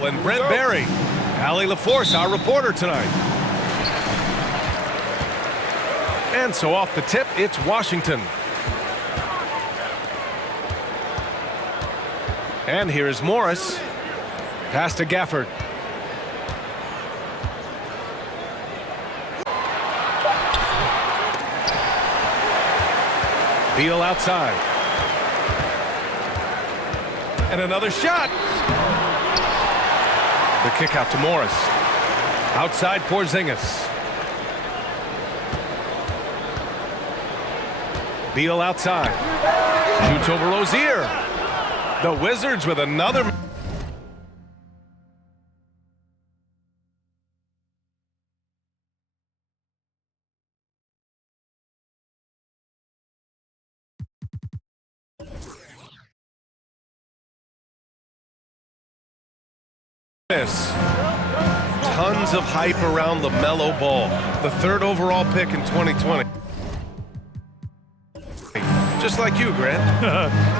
And Brent Barry. Allie LaForce, our reporter tonight. And so off the tip, it's Washington. And here's Morris. Pass to Gafford. Beal outside. And another shot. The kick out to Morris. Outside Porzingis. Beal outside. Shoots over Rozier. The Wizards with another. Tons of hype around LaMelo Ball, the 3rd overall pick in 2020. Just like you, Grant.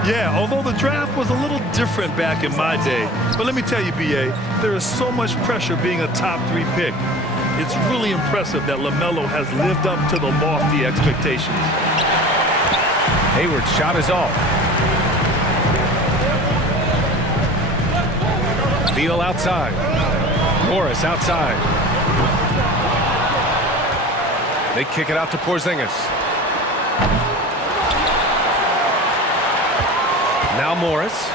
Yeah, although the draft was a little different back in my day. But let me tell you, B.A., there is so much pressure being a top 3 pick. It's really impressive that LaMelo has lived up to the lofty expectations. Hayward's shot is off. Beal outside. Morris outside. They kick it out to Porzingis. Now Morris.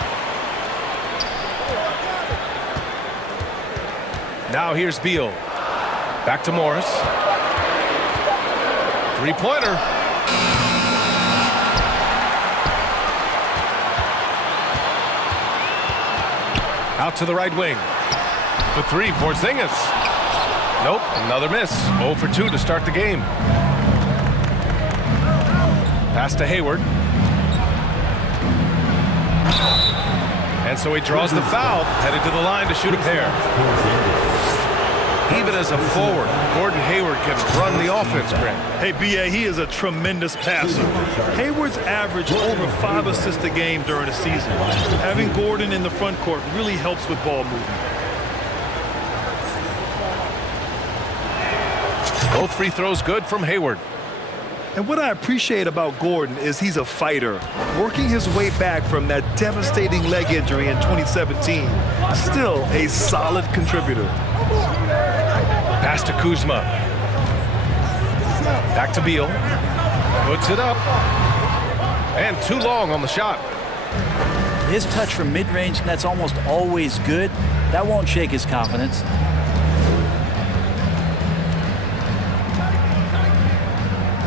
Now here's Beal. Back to Morris. 3-pointer. Out to the right wing. For 3, Porzingis. Nope, another miss. 0 for 2 to start the game. Pass to Hayward. And so he draws the foul, headed to the line to shoot a pair. Even as a forward, Gordon Hayward can run the offense, Grant. Hey, B.A., he is a tremendous passer. Hayward's averaged over 5 assists a game during the season. Having Gordon in the front court really helps with ball movement. Both free throws good from Hayward. And what I appreciate about Gordon is he's a fighter, working his way back from that devastating leg injury in 2017. Still a solid contributor. Pass to Kuzma. Back to Beal. Puts it up. And too long on the shot. His touch from mid-range, that's almost always good. That won't shake his confidence.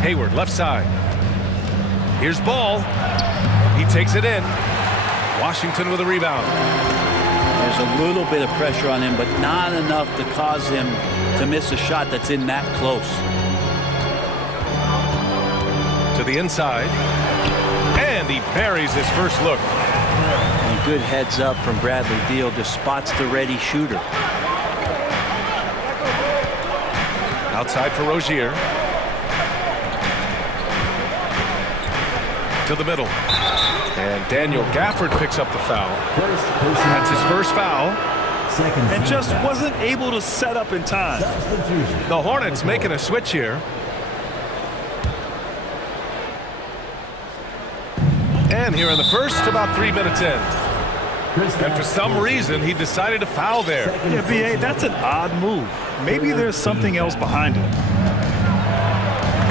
Hayward left side. Here's Ball. He takes it in. Washington with a rebound. There's a little bit of pressure on him, but not enough to cause him to miss a shot that's in that close. To the inside. And he buries his first look. And good heads up from Bradley Beal, just spots the ready shooter. Outside for Rozier. To the middle. And Daniel Gafford picks up the foul. That's his first foul. And just wasn't able to set up in time. The Hornets making a switch here. And here in the first, about 3 minutes in. And for some reason, he decided to foul there. Yeah, B.A., that's an odd move. Maybe there's something else behind it.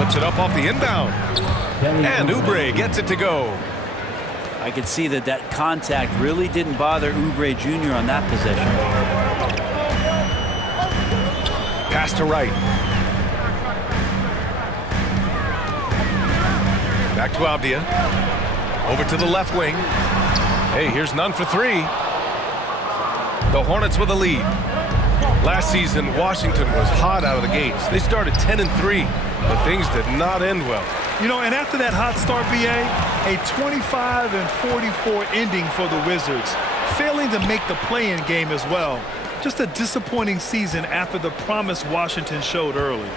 Puts it up off the inbound. And Oubre gets it to go. I could see that contact really didn't bother Oubre Jr. on that possession. Pass to Wright. Back to Avdia. Over to the left wing. Hey, here's none for 3. The Hornets with a lead. Last season, Washington was hot out of the gates. They started 10-3, but things did not end well. You know, and after that hot start, B.A., a 25-44 ending for the Wizards, failing to make the play-in game as well. Just a disappointing season after the promise Washington showed early.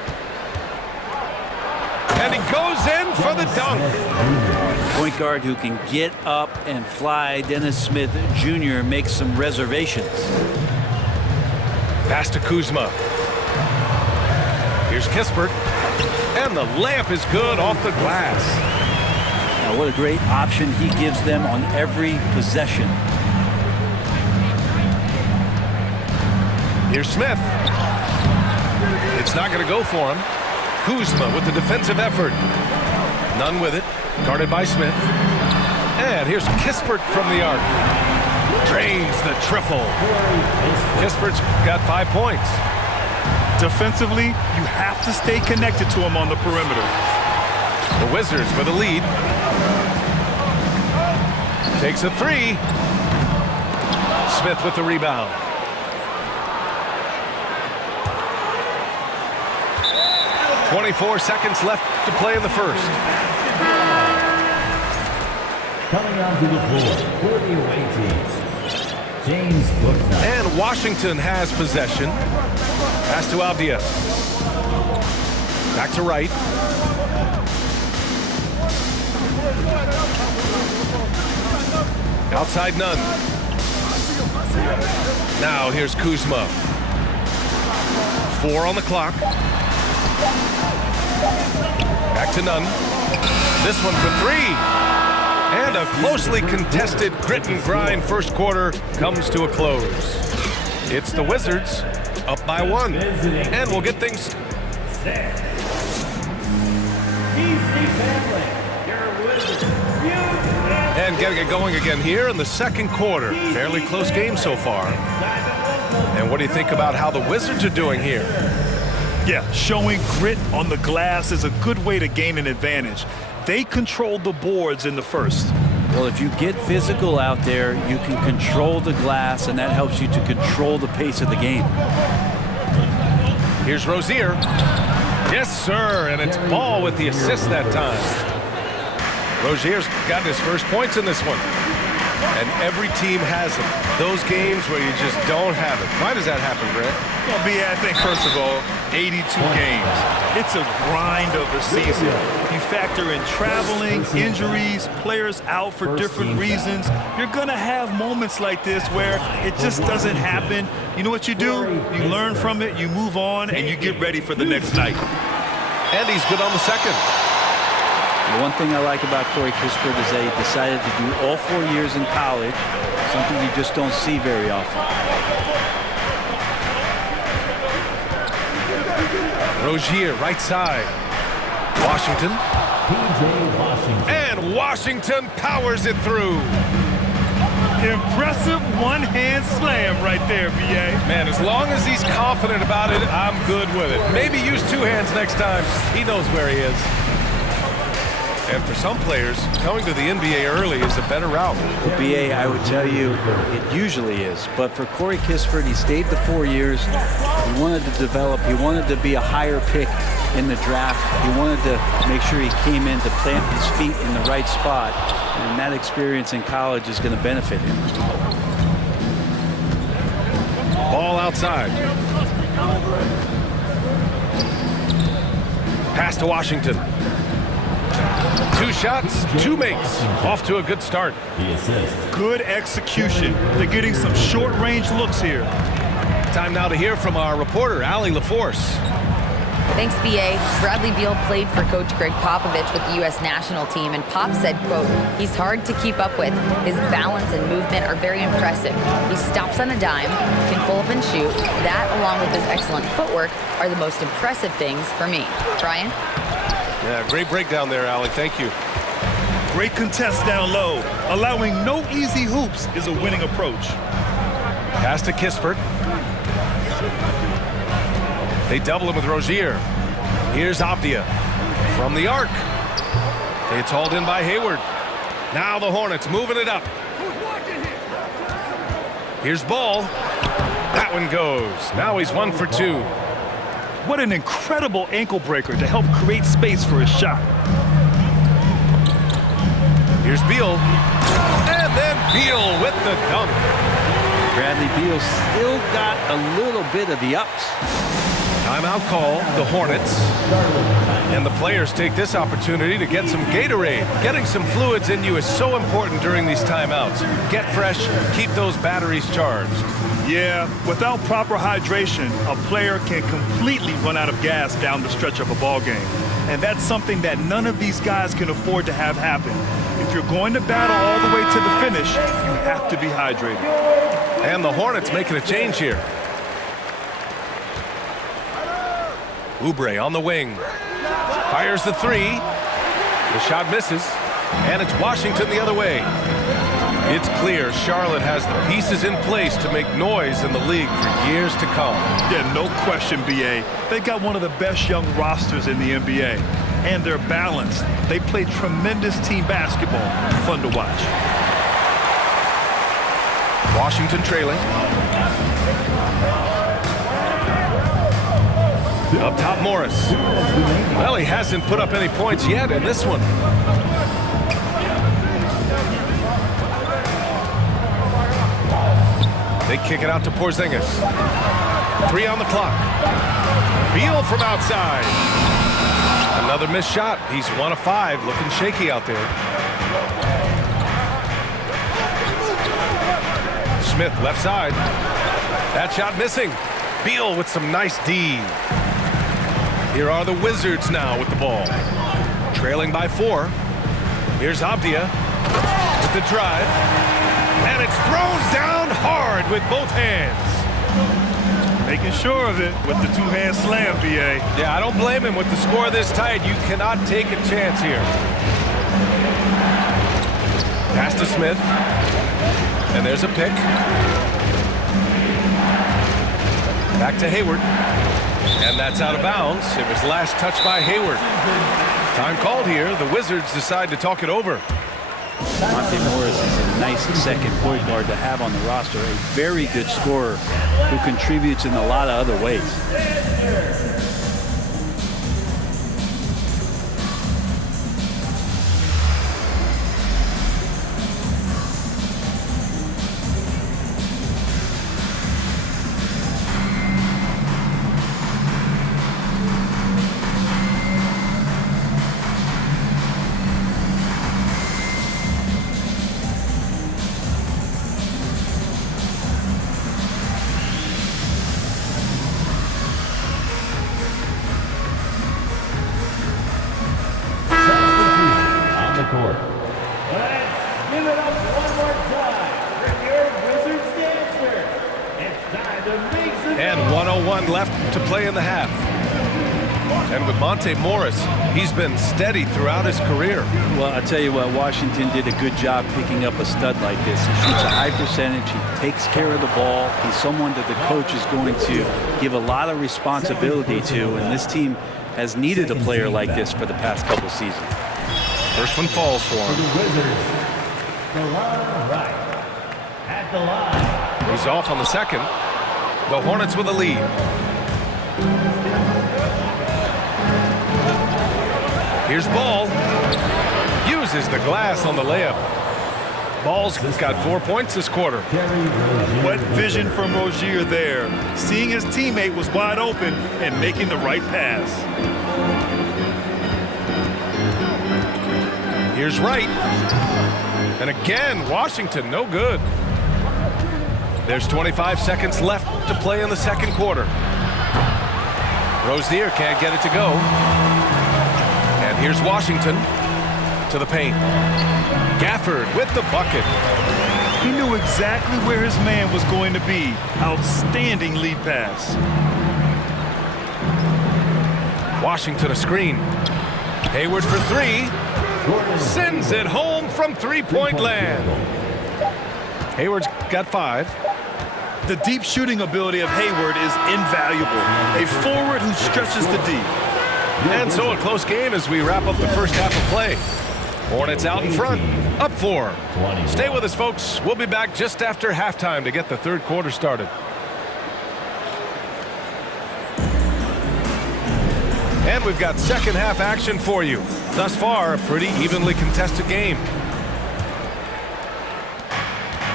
And he goes in for the dunk. Point guard who can get up and fly. Dennis Smith Jr. makes some reservations. Pass to Kuzma. Here's Kispert. And the layup is good off the glass. Now, what a great option he gives them on every possession. Here's Smith. It's not going to go for him. Kuzma with the defensive effort. Nunn with it. Guarded by Smith. And here's Kispert from the arc. Drains the triple. Kispert's got 5 points. Defensively, you have to stay connected to him on the perimeter. The Wizards with a lead. Takes a three. Smith with the rebound. .24 seconds left to play in the first. Coming onto the floor for the away team, James Bouknight. And Washington has possession. Pass to Avdia. Back to Wright. Outside Nunn. Now here's Kuzma. 4 on the clock. Back to Nunn. This one for 3. And a closely contested grit and grind first quarter comes to a close. It's the Wizards up by 1. And we'll get things. And getting it going again here in the second quarter. Fairly close game so far. And what do you think about how the Wizards are doing here? Yeah, showing grit on the glass is a good way to gain an advantage. They controlled the boards in the first. Well, if you get physical out there, you can control the glass, and that helps you to control the pace of the game. Here's Rozier. Yes, sir, and it's Ball with the assist that time. Rozier's got his first points in this one. And every team has them. Those games where you just don't have it. Why does that happen, Grant? Well, B, I think, first of all, 82 games. It's a grind of a season. You factor in traveling, injuries, players out for different reasons. You're going to have moments like this where it just doesn't happen. You know what you do? You learn from it, you move on, and you get ready for the next night. And he's good on the second. The one thing I like about Corey Kispert is that he decided to do all 4 years in college, something you just don't see very often. Rozier, right side. Washington. P.J. Washington. And Washington powers it through. Impressive one-hand slam right there, B.A. Man, as long as he's confident about it, I'm good with it. Maybe use 2 hands next time. He knows where he is. And for some players, coming to the NBA early is a better route. Well, B.A., I would tell you it usually is. But for Corey Kispert, he stayed the 4 years. He wanted to develop. He wanted to be a higher pick in the draft. He wanted to make sure he came in to plant his feet in the right spot. And that experience in college is going to benefit him. Ball outside. Pass to Washington. 2 shots, 2 makes. Off to a good start. The assist. Good execution. They're getting some short-range looks here. Time now to hear from our reporter, Allie LaForce. Thanks, B.A. Bradley Beal played for Coach Greg Popovich with the U.S. national team, and Pop said, quote, he's hard to keep up with. His balance and movement are very impressive. He stops on a dime, can pull up and shoot. That, along with his excellent footwork, are the most impressive things for me. Brian? Yeah, great breakdown there, Allie. Thank you. Great contest down low. Allowing no easy hoops is a winning approach. Pass to Kispert. They double him with Rozier. Here's Avdia from the arc. It's hauled in by Hayward. Now the Hornets moving it up. Here's Ball. That one goes. Now he's 1 for 2. What an incredible ankle breaker to help create space for his shot. Here's Beal. And then Beal with the dunk. Bradley Beal still got a little bit of the ups. Timeout call, the Hornets. And the players take this opportunity to get some Gatorade. Getting some fluids in you is so important during these timeouts. Get fresh, keep those batteries charged. Yeah, without proper hydration, a player can completely run out of gas down the stretch of a ball game. And that's something that none of these guys can afford to have happen. If you're going to battle all the way to the finish, you have to be hydrated. And the Hornets making a change here. Oubre on the wing. Fires the three. The shot misses. And it's Washington the other way. It's clear Charlotte has the pieces in place to make noise in the league for years to come. Yeah, no question, B.A. They got one of the best young rosters in the NBA. And they're balanced. They play tremendous team basketball. Fun to watch. Washington trailing. Up top, Morris. Well, he hasn't put up any points yet in this one. They kick it out to Porzingis. 3 on the clock. Beal from outside. Another missed shot. He's 1 of 5, looking shaky out there. Smith left side. That shot missing. Beal with some nice D. Here are the Wizards now with the ball. Trailing by 4. Here's Avdia with the drive. And it's thrown down hard with both hands. Making sure of it with the two-hand slam, B.A. Yeah, I don't blame him with the score this tight. You cannot take a chance here. Pass to Smith. And there's a pick. Back to Hayward. And that's out of bounds. It was last touched by Hayward. Time called here. The Wizards decide to talk it over. Monte Morris is a nice second point guard to have on the roster. A very good scorer who contributes in a lot of other ways. And 1:01 left to play in the half. And with Monte Morris, he's been steady throughout his career. Well, I tell you what, Washington did a good job picking up a stud like this. He shoots a high percentage. He takes care of the ball. He's someone that the coach is going to give a lot of responsibility to, and this team has needed a player like this for the past couple seasons. First one falls for him. At the line. He's off on the second. The Hornets with a lead. Here's Ball. Uses the glass on the layup. Ball's got 4 points this quarter. What vision from Rozier there. Seeing his teammate was wide open and making the right pass. Here's Wright. And again, Washington, no good. There's 25 seconds left to play in the second quarter. Rozier can't get it to go. And here's Washington to the paint. Gafford with the bucket. He knew exactly where his man was going to be. Outstanding lead pass. Washington a screen. Hayward for 3. Sends it home from three-point land. Hayward's got 5. The deep shooting ability of Hayward is invaluable. A forward who stretches the D. And so a close game as we wrap up the first half of play. Hornets out in front, up 4. Stay with us, folks. We'll be back just after halftime to get the third quarter started. And we've got second half action for you. Thus far, a pretty evenly contested game.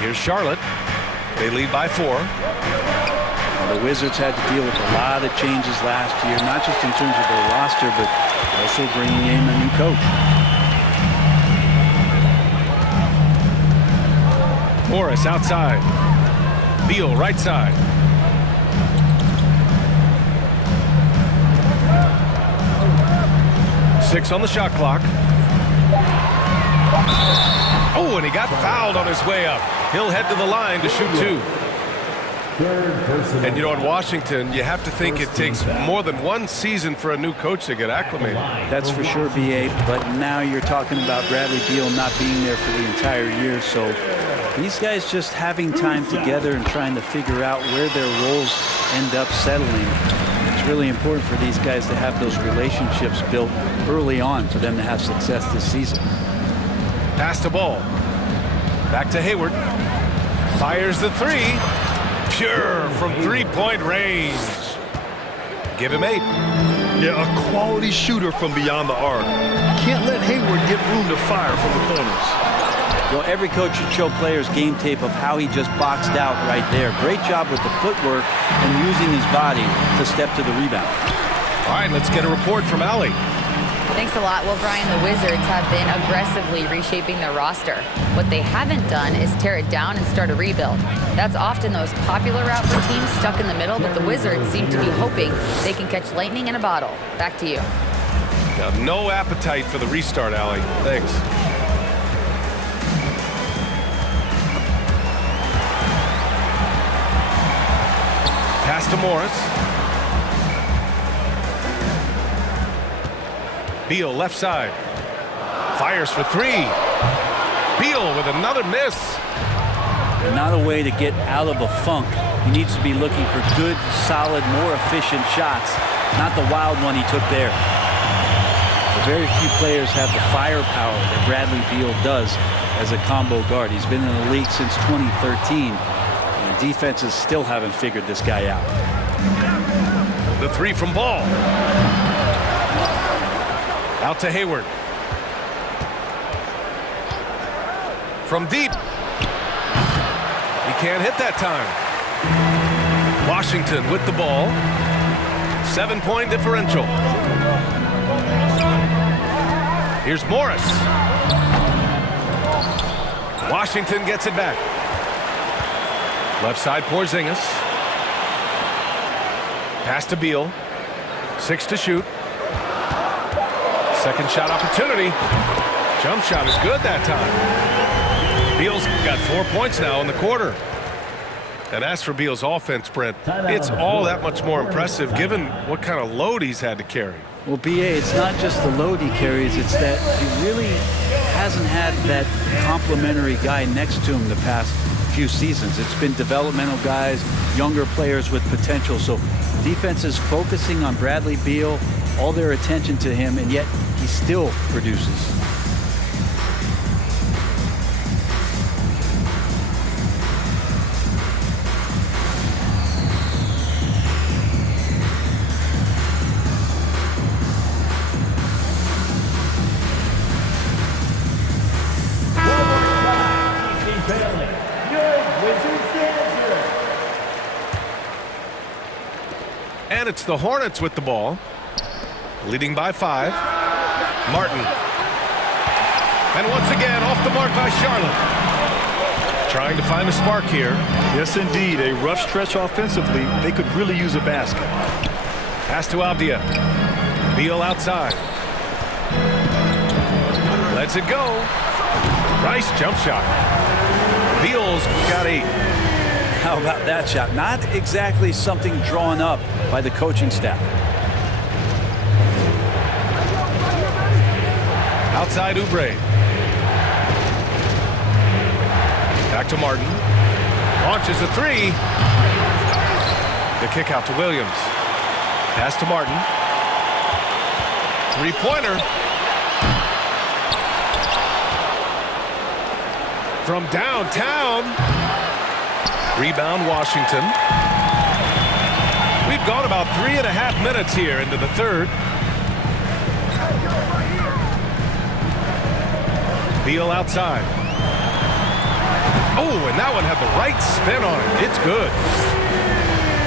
Here's Charlotte. They lead by 4. The Wizards had to deal with a lot of changes last year, not just in terms of their roster, but also bringing in a new coach. Morris outside. Beal right side. Six on the shot clock. Oh, and he got fouled on his way up. He'll head to the line to shoot two. And you know, in Washington, you have to think it takes more than one season for a new coach to get acclimated. That's for sure, B.A., but now you're talking about Bradley Beal not being there for the entire year, so these guys just having time together and trying to figure out where their roles end up settling. It's really important for these guys to have those relationships built early on for them to have success this season. Pass the ball. Back to Hayward. Fires the three. Pure from three-point range. Give him 8. Yeah, a quality shooter from beyond the arc. Can't let Hayward get room to fire from the corners. Well, every coach should show players game tape of how he just boxed out right there. Great job with the footwork and using his body to step to the rebound. All right, let's get a report from Allie. Thanks a lot. Well, Brian, the Wizards have been aggressively reshaping their roster. What they haven't done is tear it down and start a rebuild. That's often the most popular route for teams stuck in the middle, but the Wizards seem to be hoping they can catch lightning in a bottle. Back to you. Got no appetite for the restart, Allie. Thanks. Pass to Morris. Beal left side. Fires for three. Beal with another miss. Not a way to get out of a funk. He needs to be looking for good, solid, more efficient shots, not the wild one he took there. Very few players have the firepower that Bradley Beal does as a combo guard. He's been in the league since 2013, and defenses still haven't figured this guy out. The three from Ball. Out to Hayward. From deep. He can't hit that time. Washington with the ball. 7-point differential. Here's Morris. Washington gets it back. Left side, Porzingis. Pass to Beal. 6 to shoot. Second shot opportunity. Jump shot is good that time. Beal's got 4 points now in the quarter. And as for Beal's offense, Brent, it's all that much more impressive given what kind of load he's had to carry. Well, B.A., it's not just the load he carries, it's that he really hasn't had that complimentary guy next to him the past few seasons. It's been developmental guys, younger players with potential. So defense is focusing on Bradley Beal, all their attention to him, and yet he still produces. And it's the Hornets with the ball, leading by 5. Martin. And once again, off the mark by Charlotte. Trying to find a spark here. Yes, indeed. A rough stretch offensively. They could really use a basket. Pass to Avdia. Beal outside. Lets it go. Nice jump shot. Beal's got 8. How about that shot? Not exactly something drawn up by the coaching staff. Outside Oubre. Back to Martin. Launches a 3. The kick out to Williams. Pass to Martin. 3-pointer. From downtown. Rebound Washington. We've gone about 3.5 minutes here into the third. Beal outside. Oh, and that one had the right spin on it. It's good.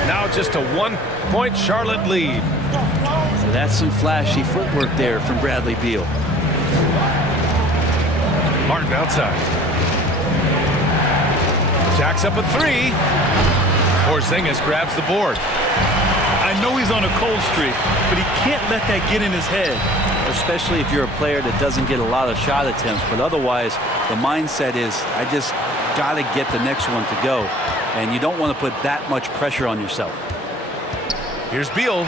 Now just a 1-point Charlotte lead. So that's some flashy footwork there from Bradley Beal. Martin outside. Jacks up a 3. Porzingis grabs the board. I know he's on a cold streak, but he can't let that get in his head. Especially if you're a player that doesn't get a lot of shot attempts, but otherwise the mindset is, I just got to get the next one to go, and you don't want to put that much pressure on yourself. Here's Beal.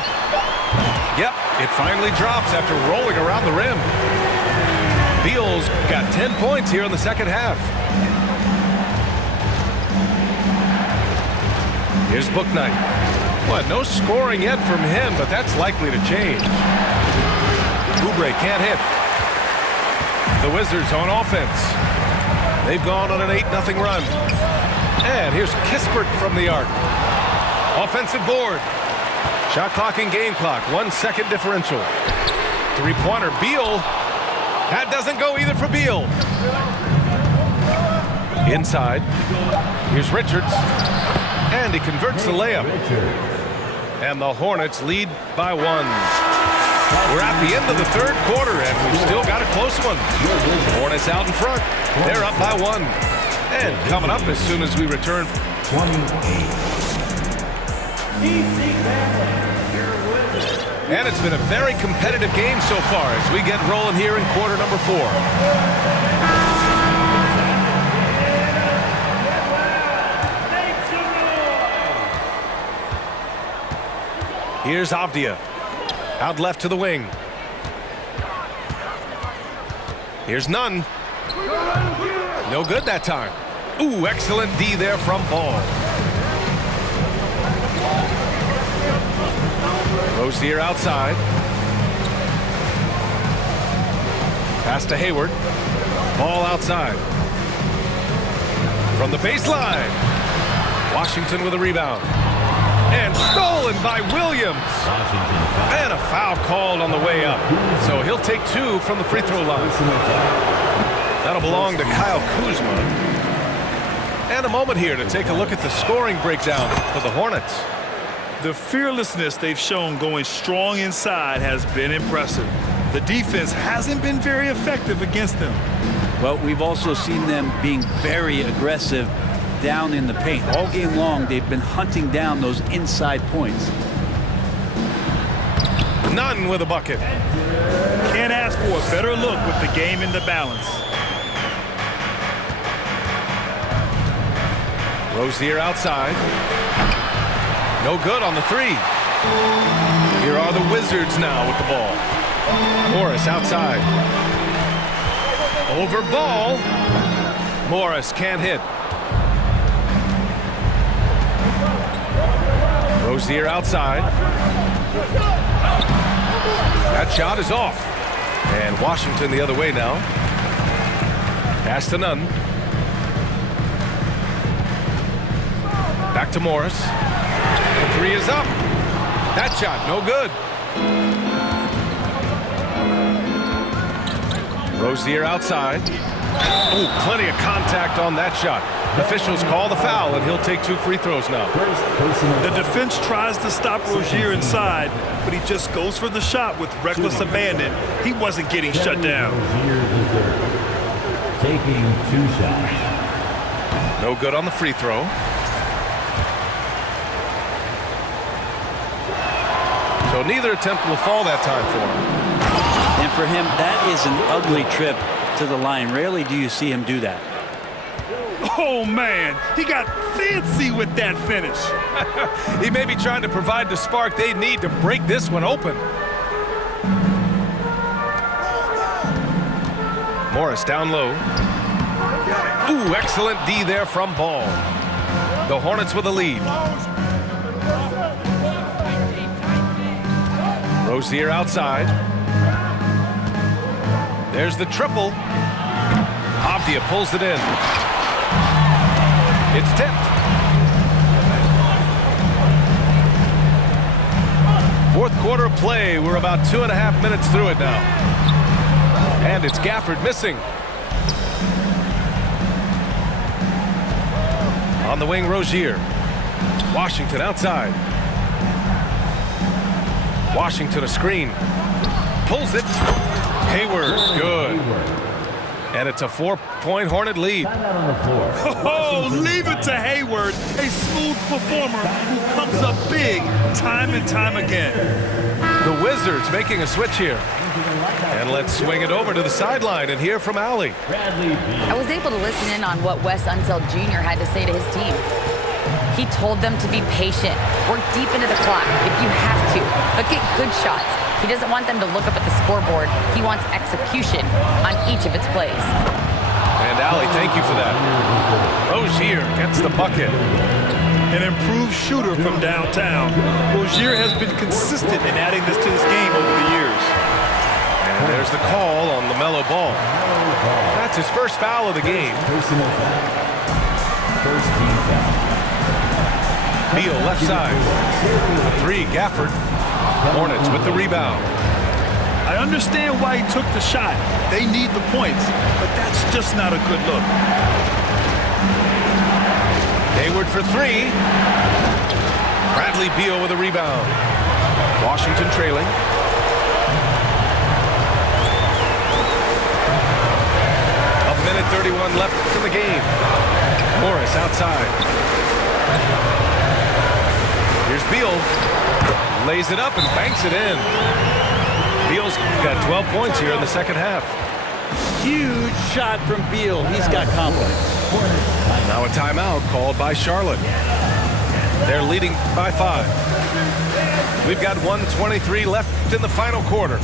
Yep, it finally drops after rolling around the rim. Beal's got 10 points here in the second half. Here's Bouknight. What, no scoring yet from him, but that's likely to change. Oubre can't hit. The Wizards on offense. They've gone on an 8-0 run. And here's Kispert from the arc. Offensive board. Shot clock and game clock. 1 second differential. Three-pointer. Beal. That doesn't go either for Beal. Inside. Here's Richards. And he converts the layup. And the Hornets lead by 1. We're at the end of the third quarter, and we've still got a close one. Hornets out in front. They're up by 1. And coming up as soon as we return. 28. And it's been a very competitive game so far as we get rolling here in quarter number 4. Here's Avdia. Out left to the wing. Here's Nunn. No good that time. Ooh, excellent D there from Ball. Rozier outside. Pass to Hayward. Ball outside. From the baseline. Washington with a rebound. And stolen by Williams. And a foul called on the way up. So he'll take 2 from the free throw line. That'll belong to Kyle Kuzma. And a moment here to take a look at the scoring breakdown for the Hornets. The fearlessness they've shown going strong inside has been impressive. The defense hasn't been very effective against them. Well, we've also seen them being very aggressive down in the paint. All game long, they've been hunting down those inside points. Nunn with a bucket. Can't ask for a better look with the game in the balance. Rozier outside. No good on the 3. Here are the Wizards now with the ball. Morris outside. Over Ball. Morris can't hit. Rozier outside. That shot is off. And Washington the other way now. Pass to Nunn. Back to Morris. The 3 is up. That shot, no good. Rozier outside. Ooh, plenty of contact on that shot. Officials call the foul, and he'll take 2 free throws now. The defense tries to stop Rozier inside, but he just goes for the shot with reckless abandon. He wasn't getting shut down. Taking 2 shots. No good on the free throw. So neither attempt will fall that time for him. And for him, that is an ugly trip to the line. Rarely do you see him do that. Oh, man, he got fancy with that finish. He may be trying to provide the spark they need to break this one open. Morris down low. Ooh, excellent D there from Ball. The Hornets with a lead. Rozier outside. There's the triple. Avdia pulls it in. It's tipped. Fourth quarter of play. We're about 2.5 minutes through it now. And it's Gafford missing. On the wing, Rozier. Washington outside. Washington a screen. Pulls it. Hayward, good. And it's a 4-point Hornet lead. Timeout on the floor. Oh, leave it to Hayward, a smooth performer who comes up big time and time again. The Wizards making a switch here. And let's swing it over to the sideline and hear from Allie. Bradley I Beal. was able to listen in on what Wes Unseld Jr. had to say to his team. He told them to be patient, work deep into the clock if you have to, but get good shots. He doesn't want them to look up at the scoreboard. He wants execution on each of its plays. And Allie, thank you for that. Rozier gets the bucket. An improved shooter from downtown. Rozier has been consistent in adding this to his game over the years. And there's the call on LaMelo Ball. That's his first foul of the game. Personal foul. First team foul. Beal left side. A 3, Gafford. Hornets with the rebound. I understand why he took the shot. They need the points, but that's just not a good look. Hayward for 3. Bradley Beal with a rebound. Washington trailing. A minute 31 left in the game. Morris outside. Here's Beal. Lays it up and banks it in. Beal's got 12 points here in the second half. Huge shot from Beal. He's got confidence. Now a timeout called by Charlotte. They're leading by 5. We've got 1:23 left in the final quarter.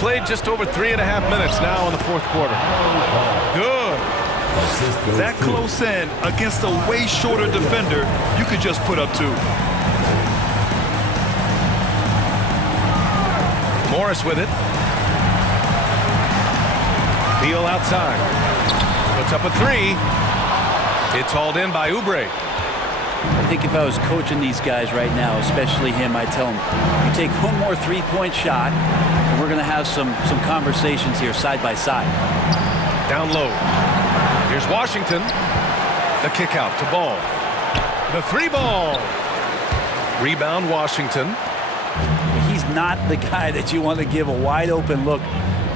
Played just over 3.5 minutes now in the fourth quarter. Good. That close in against a way shorter defender, you could just put up 2. Morris with it. Beal outside. Puts up a 3. It's hauled in by Oubre. I think if I was coaching these guys right now, especially him, I'd tell him, you take one more 3-point shot, and we're going to have some conversations here side by side. Down low. Here's Washington. The kick out to Ball. The 3 ball. Rebound Washington. He's not the guy that you want to give a wide open look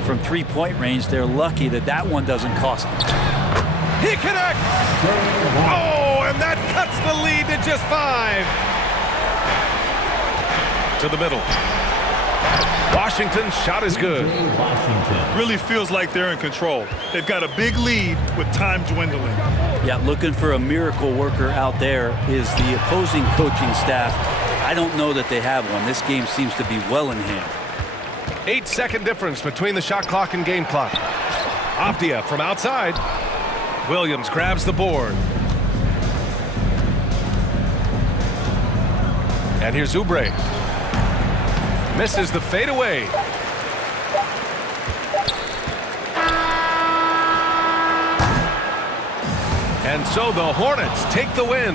from 3-point range. They're lucky that that one doesn't cost them. He connects. Oh, and that cuts the lead to just 5. To the middle. Washington's shot is good. Washington. Really feels like they're in control. They've got a big lead with time dwindling. Yeah, looking for a miracle worker out there is the opposing coaching staff. I don't know that they have one. This game seems to be well in hand. 8-second difference between the shot clock and game clock. Avdia from outside. Williams grabs the board. And here's Oubre. Misses the fadeaway. And so the Hornets take the win.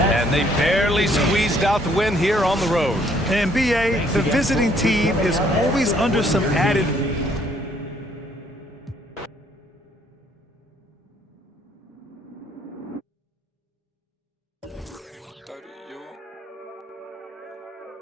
And they barely squeezed out the win here on the road. And BA, the visiting team is always under some added